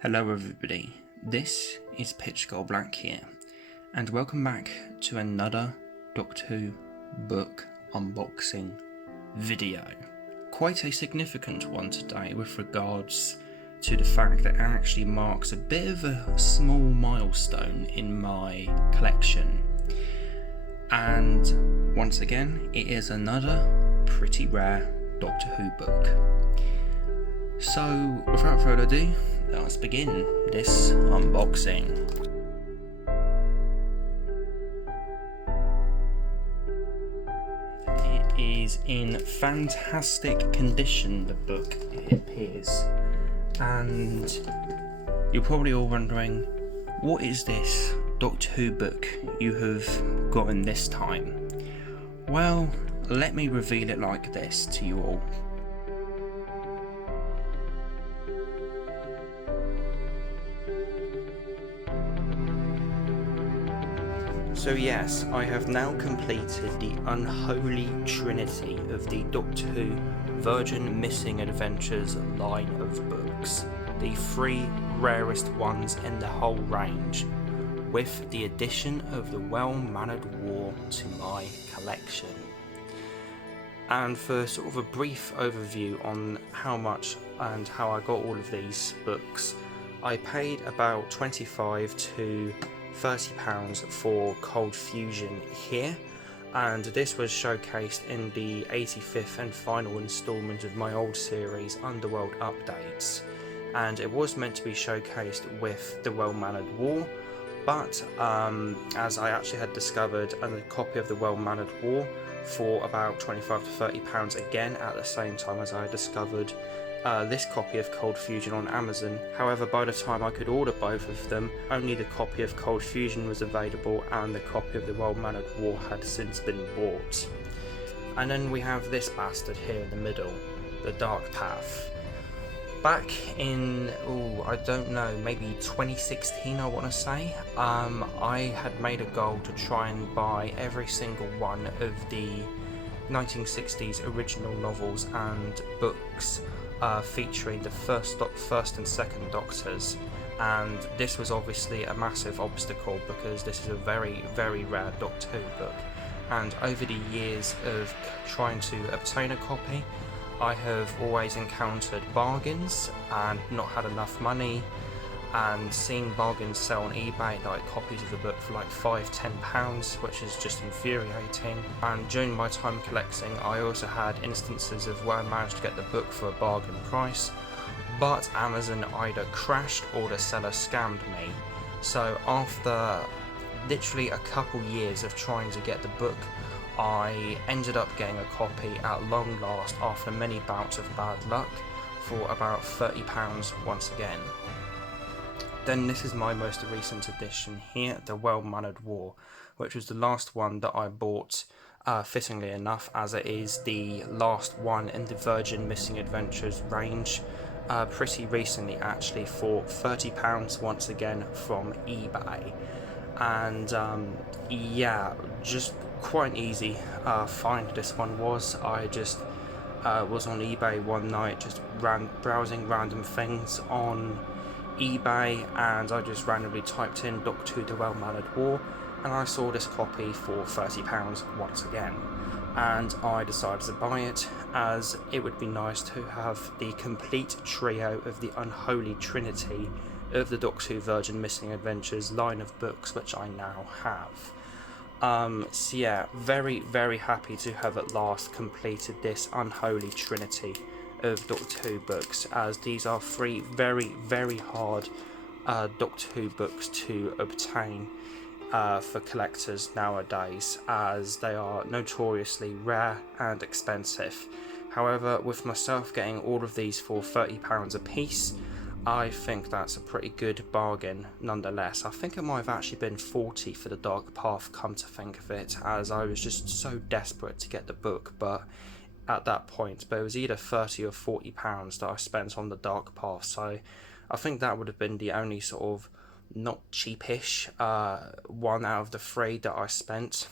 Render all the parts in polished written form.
Hello everybody, this is Pitch Girl Black here, and welcome back to another Doctor Who book unboxing video. Quite a significant one today with regards to the fact that it actually marks a bit of a small milestone in my collection. And once again, it is another pretty rare Doctor Who book. So, without further ado, let's begin this unboxing. It is in fantastic condition, the book, it appears. And you're probably all wondering, what is this Doctor Who book you have gotten this time? Well, let me reveal it like this to you all. So yes, I have now completed the unholy trinity of the Doctor Who Virgin Missing Adventures line of books, the three rarest ones in the whole range, with the addition of the Well-Mannered War to my collection. And for sort of a brief overview on how much and how I got all of these books, I paid about £25 to £30 for Cold Fusion here, and this was showcased in the 85th and final instalment of my old series Underworld Updates, and it was meant to be showcased with the Well-Mannered War, but as I actually had discovered a copy of the Well-Mannered War for about £25 to £30 again at the same time as I had discovered this copy of Cold Fusion on Amazon. However, by the time I could order both of them, only the copy of Cold Fusion was available and the copy of the Well-Mannered War had since been bought. And then we have this bastard here in the middle, the Dark Path. Back in, I don't know, maybe 2016 I want to say, I had made a goal to try and buy every single one of the 1960s original novels and books featuring the first and second Doctors, and this was obviously a massive obstacle because this is a very, very rare Doctor Who book, and over the years of trying to obtain a copy, I have always encountered bargains and not had enough money, and seen bargains sell on eBay, like copies of the book for like £5–10, which is just infuriating. And during my time collecting, I also had instances of where I managed to get the book for a bargain price, but Amazon either crashed or the seller scammed me. So after literally a couple years of trying to get the book, I ended up getting a copy at long last after many bouts of bad luck for about £30 once again. Then this is my most recent edition here, the Well-Mannered War, which was the last one that I bought, fittingly enough, as it is the last one in the Virgin Missing Adventures range, pretty recently actually, for £30 once again from eBay. And yeah, just quite an easy find this one was. I just was on eBay one night, just browsing random things on eBay, and I just randomly typed in Doctor Who The Well-Mannered War, and I saw this copy for £30 once again, and I decided to buy it, as it would be nice to have the complete trio of the unholy trinity of the Doctor Who Virgin Missing Adventures line of books, which I now have. So yeah, very, very happy to have at last completed this unholy trinity of Doctor Who books, as these are three very, very hard Doctor Who books to obtain for collectors nowadays, as they are notoriously rare and expensive. However, with myself getting all of these for £30 a piece, I think that's a pretty good bargain nonetheless. I think it might have actually been £40 for the Dark Path, come to think of it, as I was just so desperate to get the book, but at that point, but it was either £30 or £40 that I spent on the Dark Path, so I think that would have been the only sort of not cheapish one out of the three that I spent.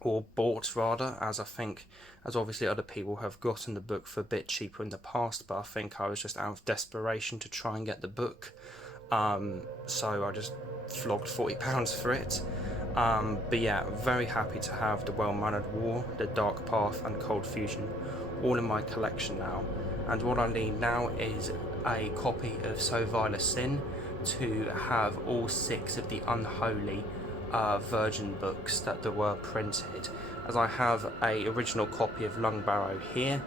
or bought rather, as I think, as obviously other people have gotten the book for a bit cheaper in the past, but I think I was just out of desperation to try and get the book. So I just flogged £40 for it. But yeah, very happy to have The Well-Mannered War, The Dark Path and Cold Fusion all in my collection now. And what I need now is a copy of So Vile a Sin to have all 6 of the unholy Virgin books that were printed, as I have a original copy of Lungbarrow here,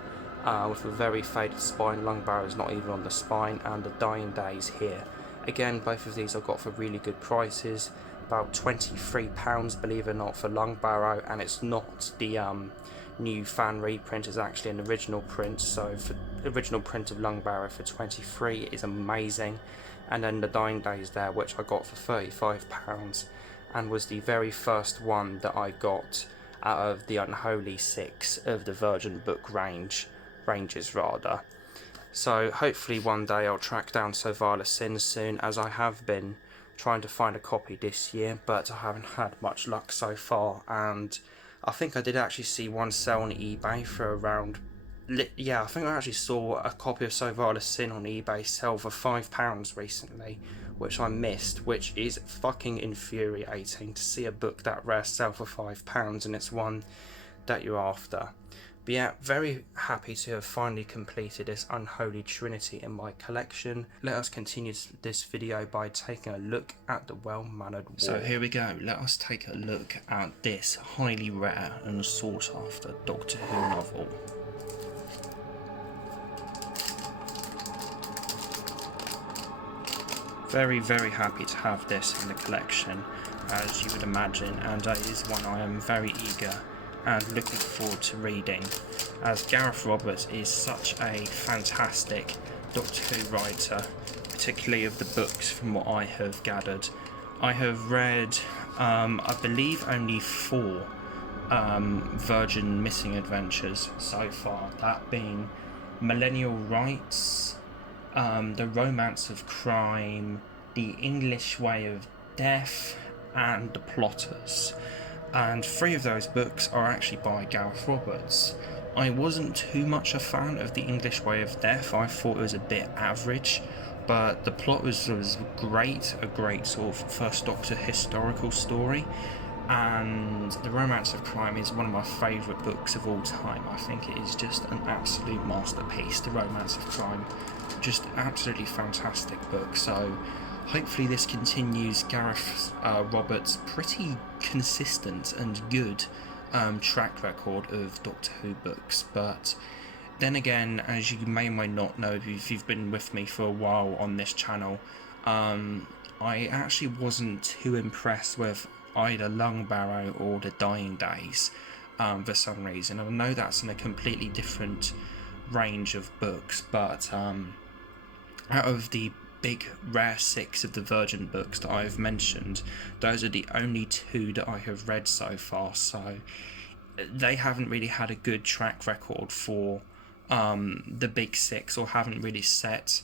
with a very faded spine. Lungbarrow is not even on the spine, and The Dying Days here. Again, both of these I got for really good prices, about £23, believe it or not, for Lungbarrow, and it's not the new fan reprint, is actually an original print. So for the original print of Lungbarrow for 23 is amazing. And then The Dying Days there, which I got for £35, and was the very first one that I got out of the unholy 6 of the Virgin book ranges rather. So hopefully one day I'll track down So Vile a Sin soon, as I have been trying to find a copy this year, but I haven't had much luck so far. And I think I did actually see one sell on eBay for around, yeah, I think I actually saw a copy of So Vile a Sin on eBay sell for £5 recently, which I missed, which is fucking infuriating to see a book that rare sell for £5 and it's one that you're after. But yeah, very happy to have finally completed this unholy trinity in my collection. Let us continue this video by taking a look at The Well-Mannered War. So here we go, let us take a look at this highly rare and sought after Doctor Who novel. Very, very happy to have this in the collection, as you would imagine, and it is one I am very eager and looking forward to reading, as Gareth Roberts is such a fantastic Doctor Who writer, particularly of the books from what I have gathered. I have read, I believe, only 4 Virgin Missing Adventures so far, that being Millennial Rights, The Romance of Crime, The English Way of Death, and The Plotters. And 3 of those books are actually by Gareth Roberts. I wasn't too much a fan of The English Way of Death. I thought it was a bit average, but The Plotters was great, a great sort of First Doctor historical story. And The Romance of Crime is one of my favourite books of all time. I think it is just an absolute masterpiece. The Romance of Crime, just absolutely fantastic book. So hopefully this continues Gareth Roberts' pretty consistent and good track record of Doctor Who books. But then again, as you may or may not know if you've been with me for a while on this channel, I actually wasn't too impressed with either Lungbarrow or The Dying Days for some reason. I know that's in a completely different range of books, but out of the big rare 6 of the Virgin books that I've mentioned, those are the only 2 that I have read so far, so they haven't really had a good track record for the big 6, or haven't really set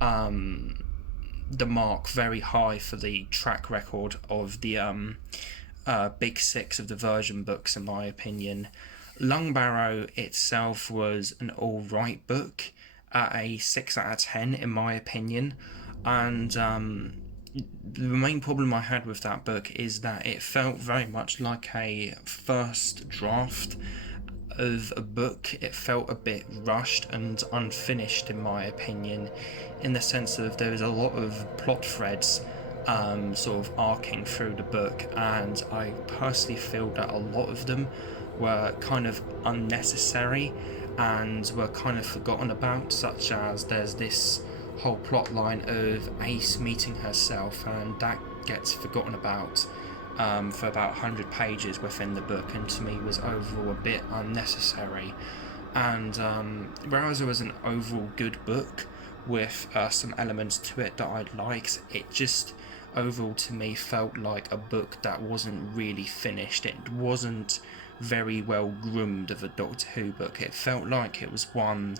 the mark very high for the track record of the big 6 of the Virgin books, in my opinion. Lungbarrow itself was an alright book, at a 6 out of 10 in my opinion, and the main problem I had with that book is that it felt very much like a first draft of a book. It felt a bit rushed and unfinished in my opinion, in the sense that there was a lot of plot threads sort of arcing through the book, and I personally feel that a lot of them were kind of unnecessary and were kind of forgotten about, such as there's this whole plot line of Ace meeting herself, and that gets forgotten about for about 100 pages within the book, and to me was overall a bit unnecessary. And whereas it was an overall good book with some elements to it that I liked, it just overall to me felt like a book that wasn't really finished. It wasn't very well groomed of a Doctor Who book. It felt like it was one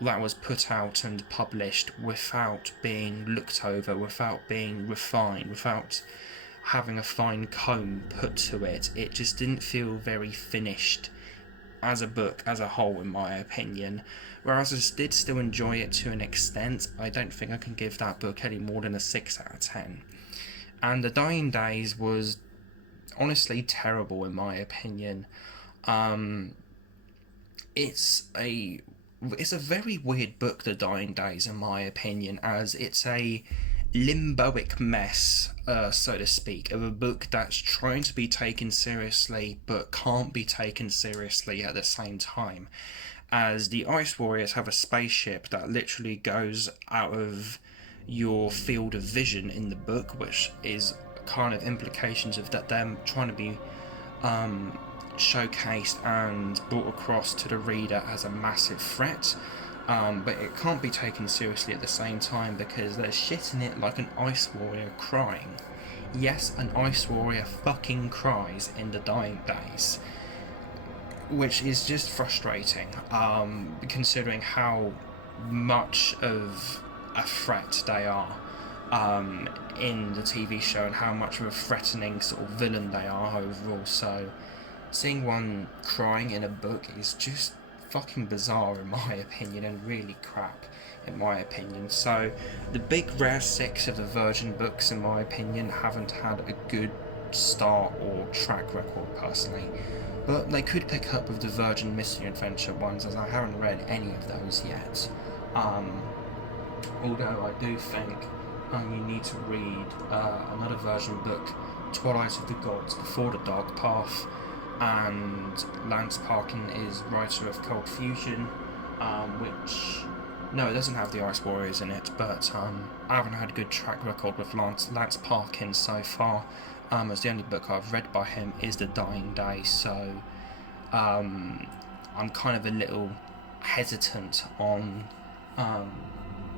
that was put out and published without being looked over, without being refined, without having a fine comb put to it. It just didn't feel very finished as a book as a whole, in my opinion. Whereas I did still enjoy it to an extent, I don't think I can give that book any more than a 6 out of 10. And The Dying Days was honestly terrible, in my opinion. It's a very weird book, The Dying Days, in my opinion, as it's a limboic mess, so to speak, of a book that's trying to be taken seriously but can't be taken seriously at the same time. As the Ice Warriors have a spaceship that literally goes out of your field of vision in the book, which is kind of implications of that them trying to be showcased and brought across to the reader as a massive threat. But it can't be taken seriously at the same time because there's shit in it like an Ice Warrior crying. Yes, an Ice Warrior fucking cries in The Dying Days, which is just frustrating, considering how much of a threat they are in the TV show and how much of a threatening sort of villain they are overall. So seeing one crying in a book is just fucking bizarre, in my opinion, and really crap, in my opinion. So the big rare 6 of the Virgin books, in my opinion, haven't had a good start or track record personally, but they could pick up with the Virgin Missing Adventure ones, as I haven't read any of those yet. Although I do think you need to read another Virgin book, Twilight of the Gods, before The Dark Path, and Lance Parkin is writer of Cold Fusion, which, no, it doesn't have the Ice Warriors in it, but I haven't had a good track record with Lance Parkin so far, as the only book I've read by him is The Dying Day, so I'm kind of a little hesitant on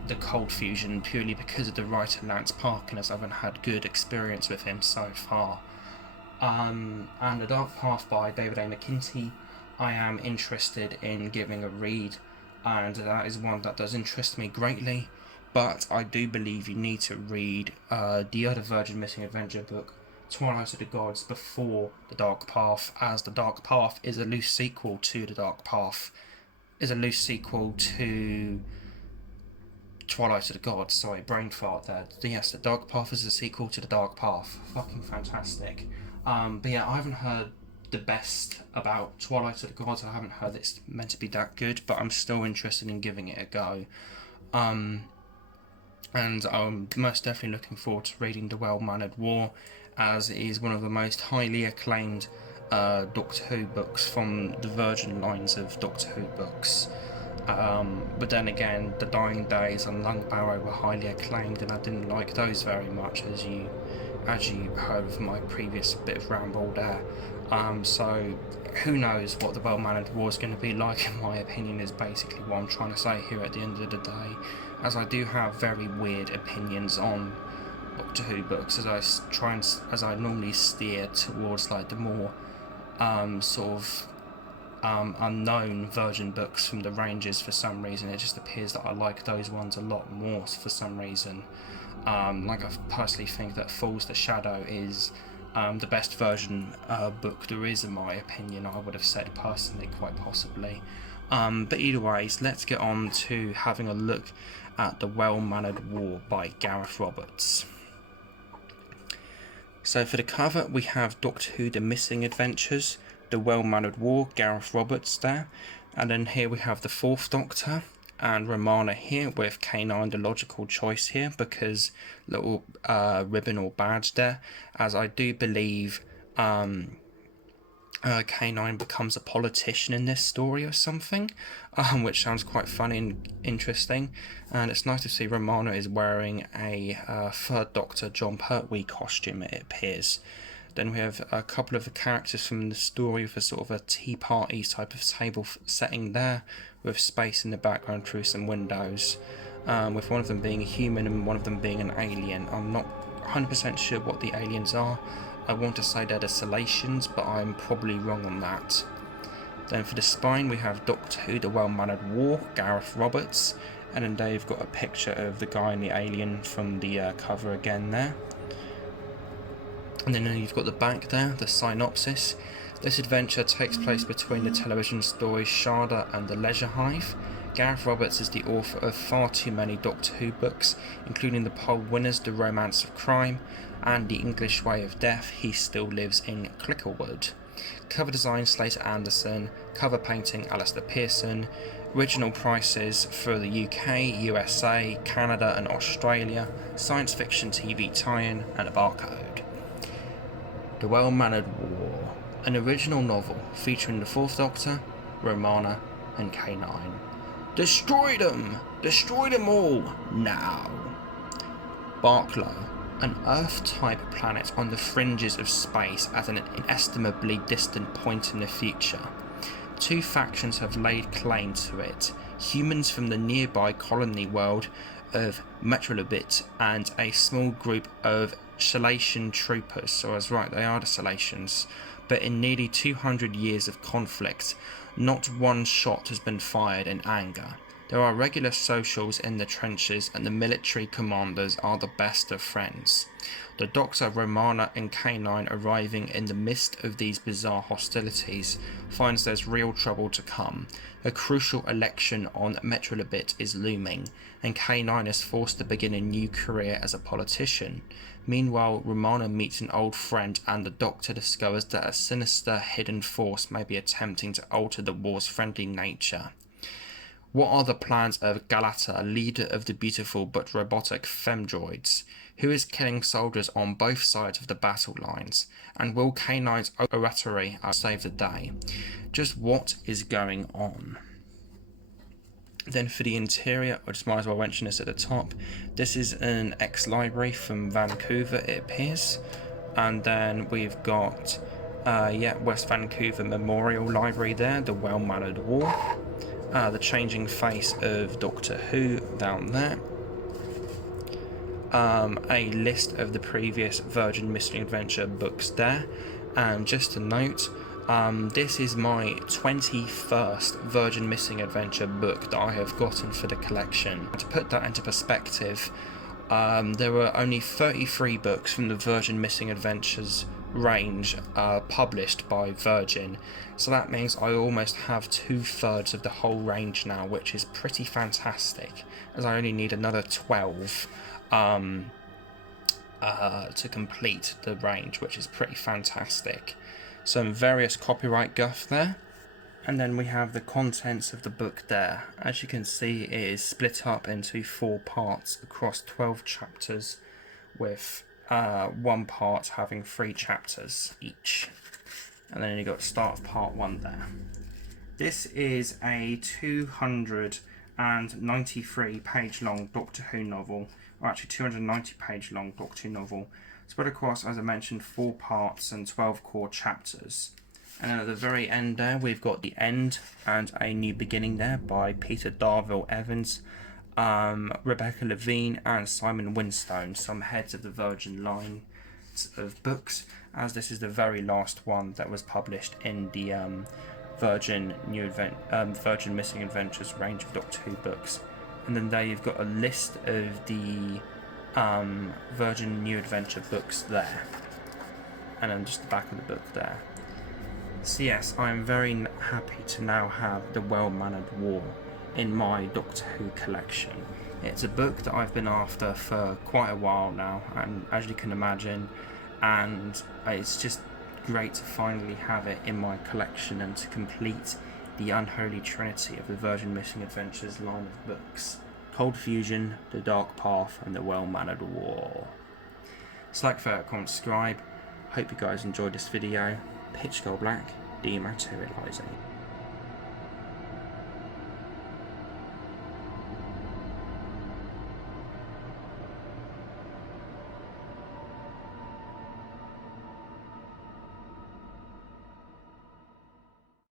the Cold Fusion purely because of the writer Lance Parkin, as I haven't had good experience with him so far. And The Dark Path by David A. McKenty, I am interested in giving a read, and that is one that does interest me greatly, but I do believe you need to read the other Virgin Missing Adventure book, Twilight of the Gods, before The Dark Path, as The Dark Path is a loose sequel to Twilight of the Gods. Sorry, brain fart there. Yes, The Dark Path is a sequel to The Dark Path. Fucking fantastic. But yeah, I haven't heard the best about Twilight of the Gods. I haven't heard it's meant to be that good, but I'm still interested in giving it a go. And I'm most definitely looking forward to reading The Well-Mannered War, as it is one of the most highly acclaimed Doctor Who books from the Virgin lines of Doctor Who books. But then again, The Dying Days and Lungbarrow were highly acclaimed, and I didn't like those very much, as you heard of my previous bit of ramble there. So who knows what The Well-Mannered War is going to be like, in my opinion, is basically what I'm trying to say here at the end of the day, as I do have very weird opinions on Doctor Who books, as I normally steer towards like the more unknown Virgin books from the ranges. For some reason it just appears that I like those ones a lot more for some reason. Like I personally think that Falls the Shadow is the best Virgin book there is, in my opinion. I would have said personally, quite possibly. But either ways, let's get on to having a look at The Well-Mannered War by Gareth Roberts. So for the cover we have Doctor Who The Missing Adventures, The Well-Mannered War, Gareth Roberts there, and then here we have the 4th Doctor and Romana here with K9 the logical choice here, because little ribbon or badge there, as I do believe K9 becomes a politician in this story or something, which sounds quite funny and interesting. And it's nice to see Romana is wearing a 3rd Doctor John Pertwee costume, it appears. Then we have a couple of the characters from the story with a sort of a tea party type of table setting there, with space in the background through some windows, with one of them being a human and one of them being an alien. I'm not 100% sure what the aliens are. I want to say they're the Salacians, but I'm probably wrong on that. Then for the spine we have Doctor Who The Well-Mannered War, Gareth Roberts, and then they've got a picture of the guy and the alien from the cover again there. And then you've got the back there, the synopsis. This adventure takes place between the television stories Shada and the Leisure Hive. Gareth Roberts is the author of far too many Doctor Who books, including the poll winners The Romance of Crime and The English Way of Death. He still lives in Cricklewood. Cover design Slater Anderson, cover painting Alistair Pearson, original prices for the UK, USA, Canada and Australia, science fiction TV tie-in and a barcode. The Well-Mannered War, an original novel featuring the Fourth Doctor, Romana and K9. Destroy them! Destroy them all! Now! Barklow, an Earth-type planet on the fringes of space at an inestimably distant point in the future. Two factions have laid claim to it, humans from the nearby colony world of Metrolobit and a small group of Salatian troopers. So I was right, they are the Salatians. But in nearly 200 years of conflict, not one shot has been fired in anger. There are regular socials in the trenches and the military commanders are the best of friends. The Doctor, Romana and K9 arriving in the midst of these bizarre hostilities finds there's real trouble to come. A crucial election on Metrolobit is looming and K9 is forced to begin a new career as a politician. Meanwhile, Romana meets an old friend and the Doctor discovers that a sinister hidden force may be attempting to alter the war's friendly nature. What are the plans of Galata, leader of the beautiful but robotic femdroids? Who is killing soldiers on both sides of the battle lines? And will K9's oratory save the day? Just what is going on? Then for the interior, I just might as well mention this at the top. This is an ex-library from Vancouver, it appears. And then we've got West Vancouver Memorial Library there, the Well-Mannered War. The changing face of Doctor Who down there. A list of the previous Virgin Missing Adventure books there. And just a note, this is my 21st Virgin Missing Adventure book that I have gotten for the collection. To put that into perspective, there were only 33 books from the Virgin Missing Adventures range published by Virgin, so that means I almost have 2/3 of the whole range now, which is pretty fantastic, as I only need another 12 to complete the range, which is pretty fantastic. Some various copyright guff there, and then we have the contents of the book there. As you can see, it is split up into 4 parts across 12 chapters, with one part having 3 chapters each. And then you got the start of part 1 there. This is a 293 page long Doctor Who novel, or actually 290 page long Doctor Who novel, spread across, as I mentioned, 4 parts and 12 core chapters. And then at the very end there, we've got The End and A New Beginning there by Peter Darville Evans, Rebecca Levine and Simon Winstone, some heads of the Virgin line of books, as this is the very last one that was published in the Virgin Missing Adventures range of Doctor Who books. And then there you've got a list of the Virgin New Adventure books there, and then just the back of the book there. So yes, I am very happy to now have The Well-Mannered War in my Doctor Who collection. It's a book that I've been after for quite a while now, and as you can imagine, and it's just great to finally have it in my collection and to complete the unholy trinity of the Virgin Missing Adventures line of books: Cold Fusion, The Dark Path and The Well-Mannered War. So like, favorite, comment, subscribe. Hope you guys enjoyed this video. Pitch Go Black, dematerializing.